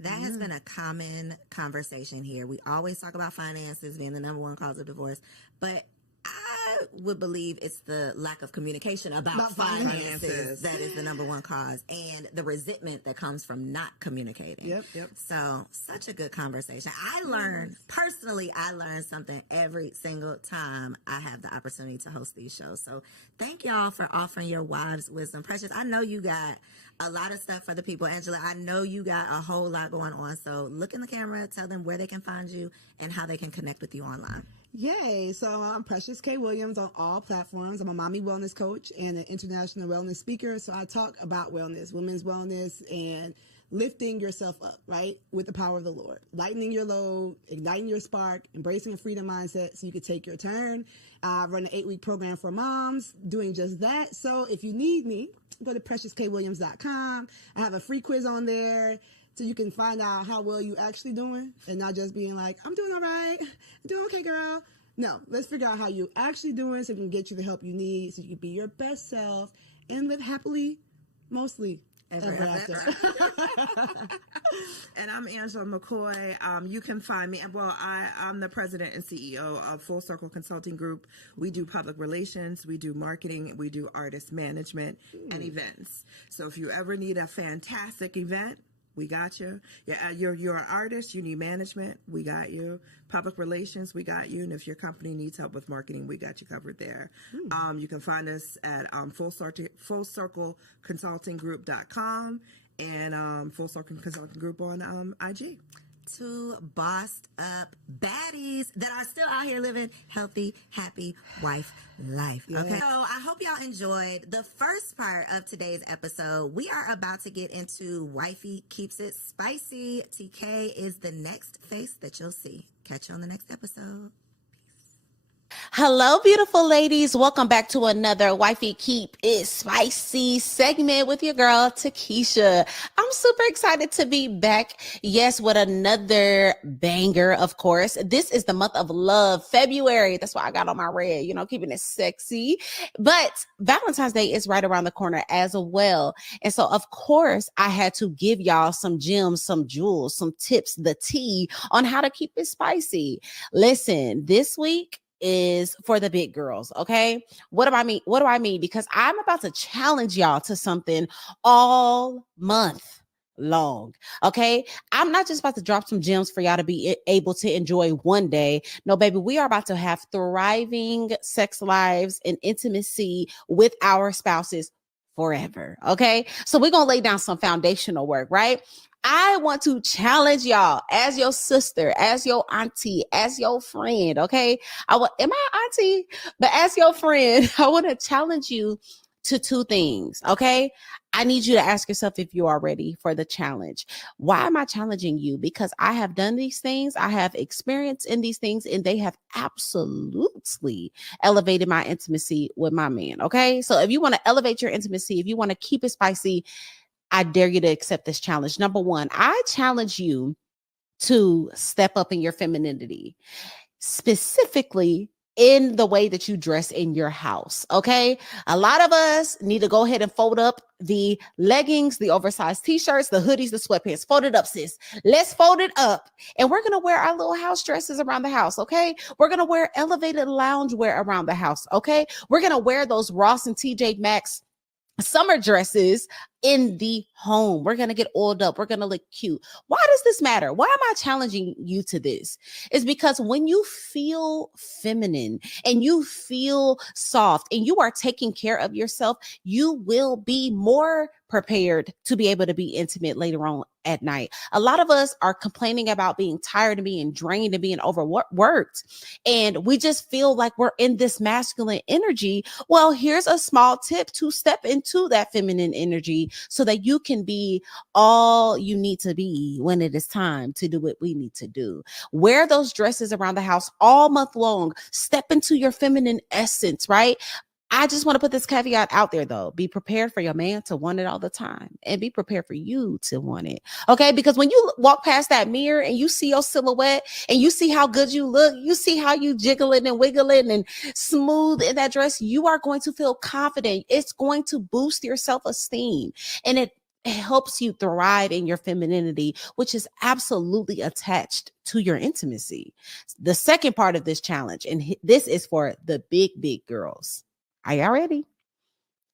That has been a common conversation here. We always talk about finances being the number one cause of divorce, but I would believe it's the lack of communication about finances that is the number one cause, and the resentment that comes from not communicating. Yep. So, such I good conversation. I learn something every single time I have the opportunity to host these shows. So thank y'all for offering your wives' wisdom. Precious, I know you got a lot of stuff for the people. Angela, I know you got a whole lot going on. So look in the camera, tell them where they can find you and how they can connect with you online. Yay. So I'm Precious K. Williams on all platforms. I'm a mommy wellness coach and an international wellness speaker. So I talk about wellness, women's wellness, and lifting yourself up, right, with the power of the Lord, lightening your load, igniting your spark, embracing a freedom mindset so you can take your turn. I run an 8-week program for moms doing just that. So if you need me, go to preciouskwilliams.com. I have a free quiz on there so you can find out how well you actually doing and not just being like, I'm doing all right, I'm doing okay, girl. No, let's figure out how you actually doing so we can get you the help you need so you can be your best self and live happily, mostly. Ever after. And I'm Angela McCoy. You can find me. Well, I'm the president and CEO of Full Circle Consulting Group. We do public relations, we do marketing, we do artist management and events. So if you ever need a fantastic event, we got you. Yeah, you're an artist, you need management, we got you. Public relations, we got you. And if your company needs help with marketing, we got you covered there. You can find us at fullcircleconsultinggroup.com and Full Circle Consulting Group on IG. Two bossed up baddies that are still out here living healthy, happy wife life. Okay. So I hope y'all enjoyed the first part of today's episode. We are about to get into Wifey Keeps It Spicy. TK is the next face that you'll see. Catch you on the next episode. Hello, beautiful ladies. Welcome back to another Wifey Keep It Spicy segment with your girl, Takesha. I'm super excited to be back. Yes, with another banger, of course. This is the month of love, February. That's why I got on my red, keeping it sexy. But Valentine's Day is right around the corner as well. And so, of course, I had to give y'all some gems, some jewels, some tips, the tea on how to keep it spicy. Listen, this week is for the big girls. Okay. What do I mean? Because I'm about to challenge y'all to something all month long. Okay. I'm not just about to drop some gems for y'all to be able to enjoy one day. No, baby, we are about to have thriving sex lives and intimacy with our spouses forever. Okay. So we're going to lay down some foundational work, right? I want to challenge y'all as your sister, as your auntie, as your friend. Okay. Am I auntie? But as your friend, I want to challenge you to two things. Okay. I need you to ask yourself if you are ready for the challenge. Why am I challenging you? Because I have done these things. I have experience in these things, and they have absolutely elevated my intimacy with my man. Okay. So if you want to elevate your intimacy, if you want to keep it spicy, I dare you to accept this challenge. Number one, I challenge you to step up in your femininity, specifically in the way that you dress in your house. Okay. A lot of us need to go ahead and fold up the leggings, the oversized t-shirts, the hoodies, the sweatpants. Fold it up, sis. Let's fold it up. And we're going to wear our little house dresses around the house. Okay. We're going to wear elevated loungewear around the house. Okay. We're going to wear those Ross and TJ Maxx summer dresses in the home. We're going to get oiled up. We're going to look cute. Why does this matter? Why am I challenging you to this? It's because when you feel feminine and you feel soft and you are taking care of yourself, you will be more prepared to be able to be intimate later on at night. A lot of us are complaining about being tired and being drained and being overworked. And we just feel like we're in this masculine energy. Well, here's a small tip to step into that feminine energy so that you can be all you need to be when it is time to do what we need to do. Wear those dresses around the house all month long. Step into your feminine essence, right? I just want to put this caveat out there though. Be prepared for your man to want it all the time and be prepared for you to want it. Okay. Because when you walk past that mirror and you see your silhouette and you see how good you look, you see how you jiggling and wiggling and smooth in that dress, you are going to feel confident. It's going to boost your self-esteem, and it helps you thrive in your femininity, which is absolutely attached to your intimacy. The second part of this challenge, and this is for the big girls. Are y'all ready?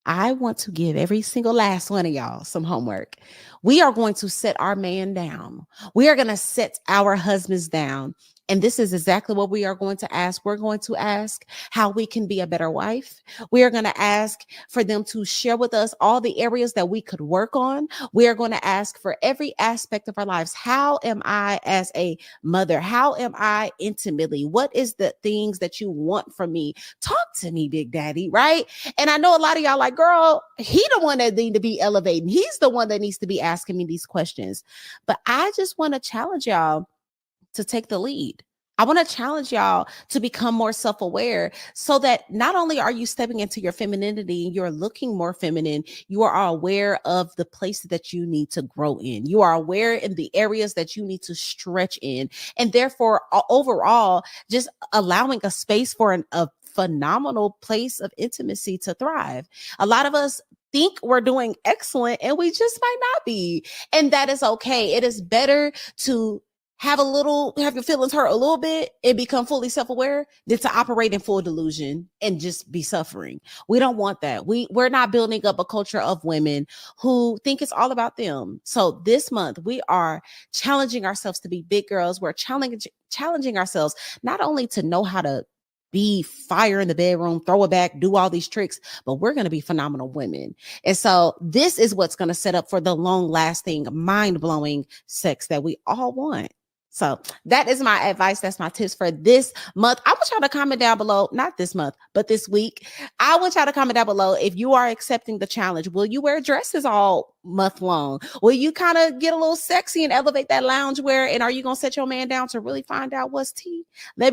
I want to give every single last one of y'all some homework. We are going to set our man down. We are going to set our husbands down. And this is exactly what we are going to ask. We're going to ask how we can be a better wife. We are going to ask for them to share with us all the areas that we could work on. We are going to ask for every aspect of our lives. How am I as a mother? How am I intimately? What is the things that you want from me? Talk to me, Big Daddy, right? And I know a lot of y'all like, girl, he the one that need to be elevating. He's the one that needs to be asking me these questions. But I just want to challenge y'all to take the lead. I want to challenge y'all to become more self-aware so that not only are you stepping into your femininity and you're looking more feminine, you are aware of the places that you need to grow in. You are aware in the areas that you need to stretch in. And therefore, overall, just allowing a space for a phenomenal place of intimacy to thrive. A lot of us think we're doing excellent and we just might not be. And that is okay. It is better to have your feelings hurt a little bit and become fully self-aware than to operate in full delusion and just be suffering. We don't want that. We're not building up a culture of women who think it's all about them. So this month we are challenging ourselves to be big girls. We're challenging ourselves not only to know how to be fire in the bedroom, throw it back, do all these tricks, but we're going to be phenomenal women. And so this is what's going to set up for the long lasting, mind-blowing sex that we all want. So that is my advice. That's my tips for this month. I want y'all to comment down below, not this month, but this week. I want y'all to comment down below if you are accepting the challenge. Will you wear dresses all month long? Will you kind of get a little sexy and elevate that loungewear? And are you going to set your man down to really find out what's tea? Let me